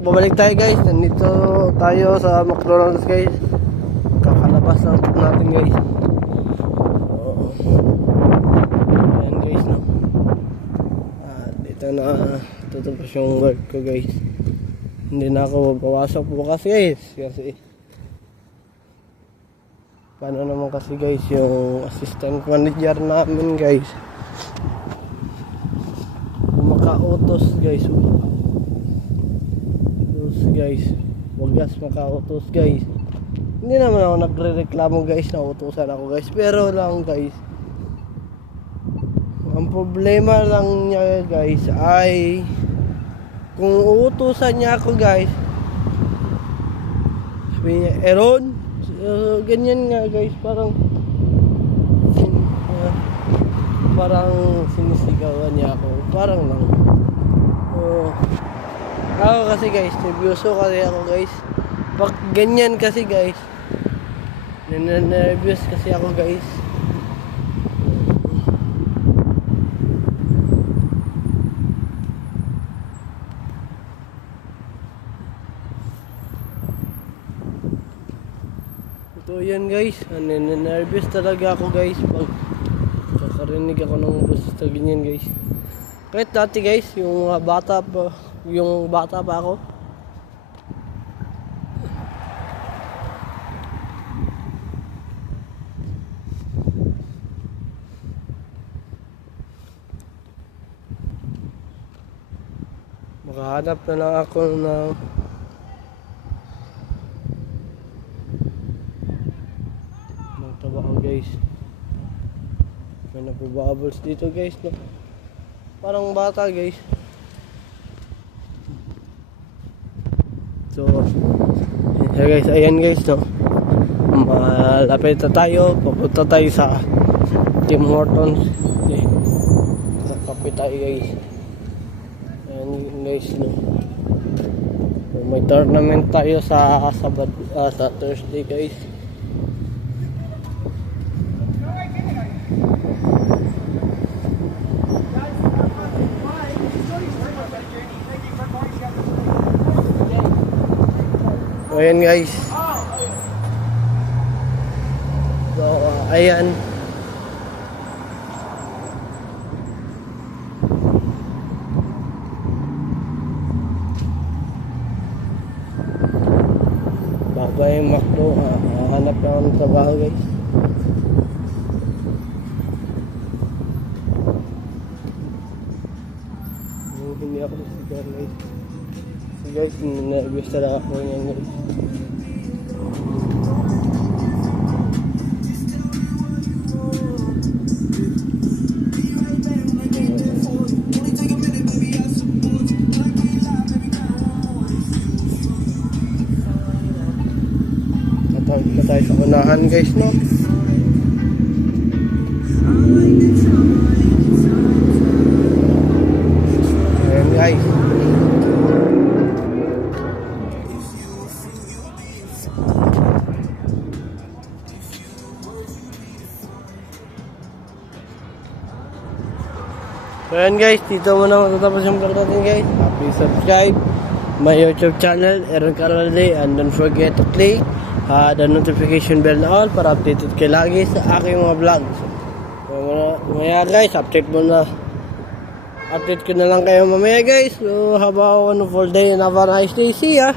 Babalik tayo guys, nandito tayo sa McDonald's guys. Kakalabas ng trip natin guys. Ayan guys no. Dito na tutupos yung work ko guys. Hindi na ako papasok bukas guys. Kasi paano naman kasi guys yung assistant manager namin guys. Maka-utos guys. Guys, wagas maka-utos guys. Hindi naman ako nagre-reklamo guys na utusan ako guys, pero lang guys, ang problema lang niya guys ay kung uutusan niya ako guys, sabi niya Aaron, ganyan nga guys, parang sinisigawan niya ako, parang lang. Ako kasi guys, nervyoso kasi ako guys. Pag ganyan kasi guys, nervous kasi ako guys. Ito yan guys, nervous talaga ako guys pag kakarinig ako ng basta ganyan guys. Kahit dati guys, yung bata pa ako, makahanap na lang ako ng trabaho guys. May nagpo-bubbles dito guys no? Parang bata guys. So guys, ayan guys no, malapit na tayo, papunta tayo sa Tim Hortons. Kakape tayo guys. Ayan guys no, so, may tournament tayo sa Thursday guys. Ayan guys. So ayan. Bago yung McDo, hanap na ako ng trabaho guys. Hindi ako sigar guys. So guys, nervous talaga ako ngayon guys. Natawag na tayo sa unahan guys no. Ayan guys. So ayan guys, dito muna matatapos yung vlog natin guys. Please subscribe my YouTube channel, Aaron Carvalde, and don't forget to click the notification bell na all para updated kayo lagi sa aking mga vlogs. So mamaya guys, update ko na lang kayo mamaya guys. So have a wonderful day and have a nice day. See ya!